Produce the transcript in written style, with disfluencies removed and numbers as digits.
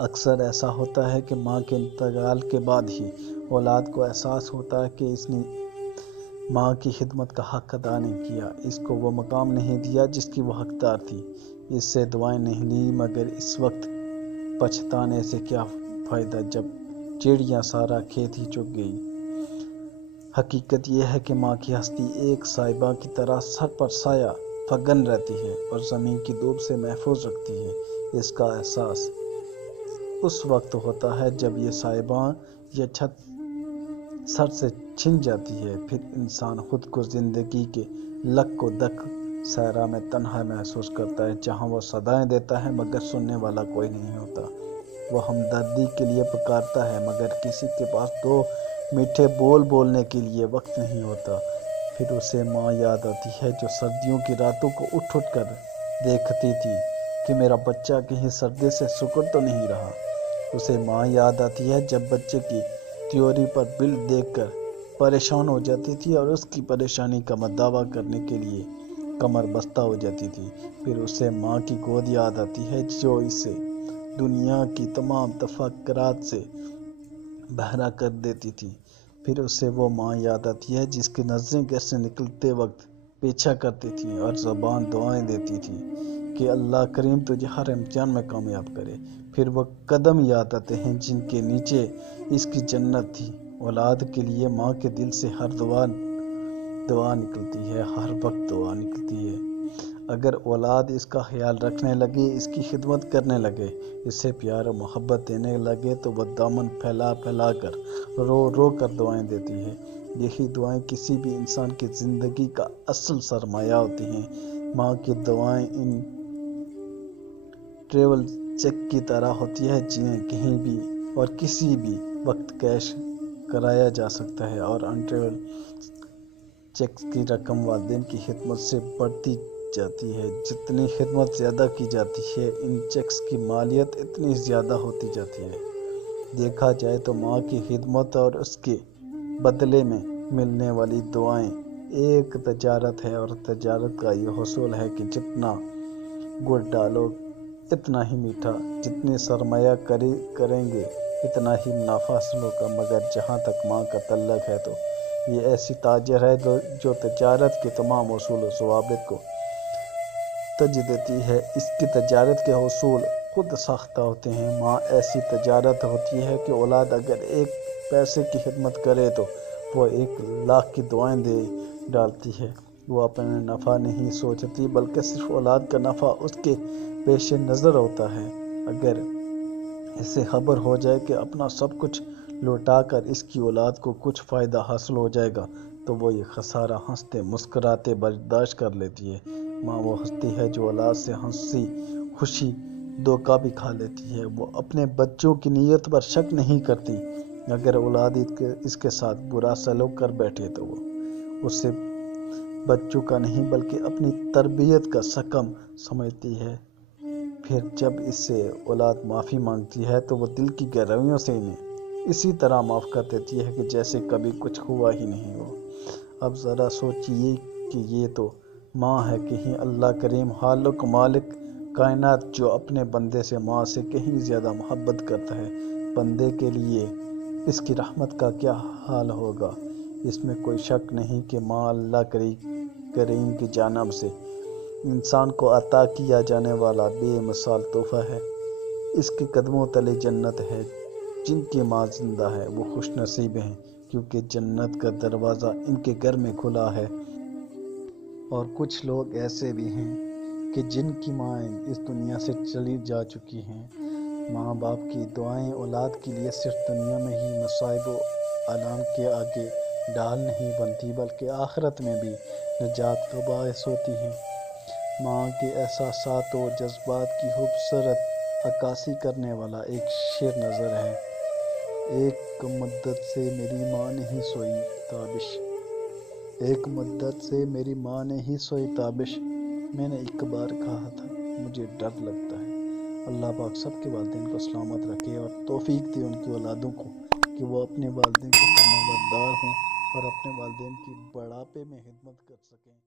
اکثر ایسا ہوتا ہے کہ ماں کے انتقال کے بعد ہی اولاد کو احساس ہوتا ہے کہ اس نے ماں کی خدمت کا حق ادا نہیں کیا، اس کو وہ مقام نہیں دیا جس کی وہ حقدار تھی، اس سے دعائیں نہیں لی، مگر اس وقت پچھتانے سے کیا فائدہ جب چڑیاں سارا کھیت ہی چگ گئی۔ حقیقت یہ ہے کہ ماں کی ہستی ایک صاحبہ کی طرح سر پر سایہ فگن رہتی ہے اور زمین کی دھوپ سے محفوظ رکھتی ہے۔ اس کا احساس اس وقت ہوتا ہے جب یہ صاحبہ یا چھت سر سے چھن جاتی ہے، پھر انسان خود کو زندگی کے لک و دک صحرا میں تنہا محسوس کرتا ہے، جہاں وہ صدائیں دیتا ہے مگر سننے والا کوئی نہیں ہوتا۔ وہ ہمدردی کے لیے پکارتا ہے مگر کسی کے پاس دو میٹھے بول بولنے کے لیے وقت نہیں ہوتا۔ پھر اسے ماں یاد آتی ہے جو سردیوں کی راتوں کو اٹھ کر دیکھتی تھی کہ میرا بچہ کہیں سردی سے سکڑ تو نہیں رہا۔ اسے ماں یاد آتی ہے جب بچے کی تیوری پر بل دیکھ کر پریشان ہو جاتی تھی اور اس کی پریشانی کا دعویٰ کرنے کے لیے کمر بستہ ہو جاتی تھی۔ پھر اسے ماں کی گود یاد آتی ہے جو اسے دنیا کی تمام تفکرات سے بہرا کر دیتی تھی۔ پھر اسے وہ ماں یاد آتی ہے جس کی نظریں گھر سے نکلتے وقت پیچھا کرتی تھیں اور زبان دعائیں دیتی تھی کہ اللہ کریم تجھے ہر امتحان میں کامیاب کرے۔ پھر وہ قدم یاد آتے ہیں جن کے نیچے اس کی جنت تھی۔ اولاد کے لیے ماں کے دل سے ہر دعا نکلتی ہے، ہر وقت دعا نکلتی ہے۔ اگر اولاد اس کا خیال رکھنے لگے، اس کی خدمت کرنے لگے، اسے پیار و محبت دینے لگے تو وہ دامن پھیلا پھیلا کر رو رو کر دعائیں دیتی ہے۔ یہی دعائیں کسی بھی انسان کی زندگی کا اصل سرمایہ ہوتی ہیں۔ ماں کی دعائیں ان ٹریول چیک کی طرح ہوتی ہے جنہیں کہیں بھی اور کسی بھی وقت کیش کرایا جا سکتا ہے، اور ان ٹریول چیکس کی رقم والدین کی خدمت سے بڑھتی جاتی ہے۔ جتنی خدمت زیادہ کی جاتی ہے، ان چیکس کی مالیت اتنی زیادہ ہوتی جاتی ہے۔ دیکھا جائے تو ماں کی خدمت اور اس کے بدلے میں ملنے والی دعائیں ایک تجارت ہے، اور تجارت کا یہ اصول ہے کہ جتنا گڑ ڈالو اتنا ہی میٹھا، جتنی سرمایہ کاری کریں گے اتنا ہی منافع حاصل ہوگا۔ مگر جہاں تک ماں کا تعلق ہے تو یہ ایسی تاجر ہے جو تجارت کے تمام اصول و ضوابط کو تج دیتی ہے۔ اس کی تجارت کے اصول خود ساختہ ہوتے ہیں۔ ماں ایسی تجارت ہوتی ہے کہ اولاد اگر ایک پیسے کی خدمت کرے تو وہ 1,00,000 کی دعائیں دے ڈالتی ہے۔ وہ اپنا نفع نہیں سوچتی بلکہ صرف اولاد کا نفع اس کے پیش نظر ہوتا ہے۔ اگر اسے خبر ہو جائے کہ اپنا سب کچھ لوٹا کر اس کی اولاد کو کچھ فائدہ حاصل ہو جائے گا تو وہ یہ خسارہ ہنستے مسکراتے برداشت کر لیتی ہے۔ ماں وہ ہستی ہے جو اولاد سے ہنسی خوشی دھوکہ بھی کھا لیتی ہے۔ وہ اپنے بچوں کی نیت پر شک نہیں کرتی۔ اگر اولاد اس کے ساتھ برا سلوک کر بیٹھے تو وہ اسے بچوں کا نہیں بلکہ اپنی تربیت کا سقم سمجھتی ہے۔ پھر جب اس سے اولاد معافی مانگتی ہے تو وہ دل کی گہرائیوں سے انہیں اسی طرح معاف کر دیتی ہے کہ جیسے کبھی کچھ ہوا ہی نہیں ہو۔ اب ذرا سوچئے کہ یہ تو ماں ہے، کہیں اللہ کریم خالق مالک کائنات جو اپنے بندے سے ماں سے کہیں زیادہ محبت کرتا ہے، بندے کے لیے اس کی رحمت کا کیا حال ہوگا۔ اس میں کوئی شک نہیں کہ ماں اللہ کریم کی جانب سے انسان کو عطا کیا جانے والا بے مثال تحفہ ہے۔ اس کے قدموں تلے جنت ہے۔ جن کی ماں زندہ ہے وہ خوش نصیب ہیں، کیونکہ جنت کا دروازہ ان کے گھر میں کھلا ہے۔ اور کچھ لوگ ایسے بھی ہیں کہ جن کی مائیں اس دنیا سے چلی جا چکی ہیں۔ ماں باپ کی دعائیں اولاد کے لیے صرف دنیا میں ہی مصائب و آلام کے آگے ڈال نہیں بنتی بلکہ آخرت میں بھی نجات کا باعث ہوتی ہیں۔ ماں کے احساسات و جذبات کی خوبصورت عکاسی کرنے والا ایک شعر نظر ہے: ایک مدت سے میری ماں نہیں سوئی تابش، ایک مدت سے میری ماں نہیں سوئی تابش، میں نے ایک بار کہا تھا مجھے ڈر لگتا ہے۔ اللہ پاک سب کے والدین کو سلامت رکھے اور توفیق دے ان کی اولادوں کو کہ وہ اپنے والدین کے فرمانبردار ہوں اور اپنے والدین کی بڑھاپے میں خدمت کر سکیں۔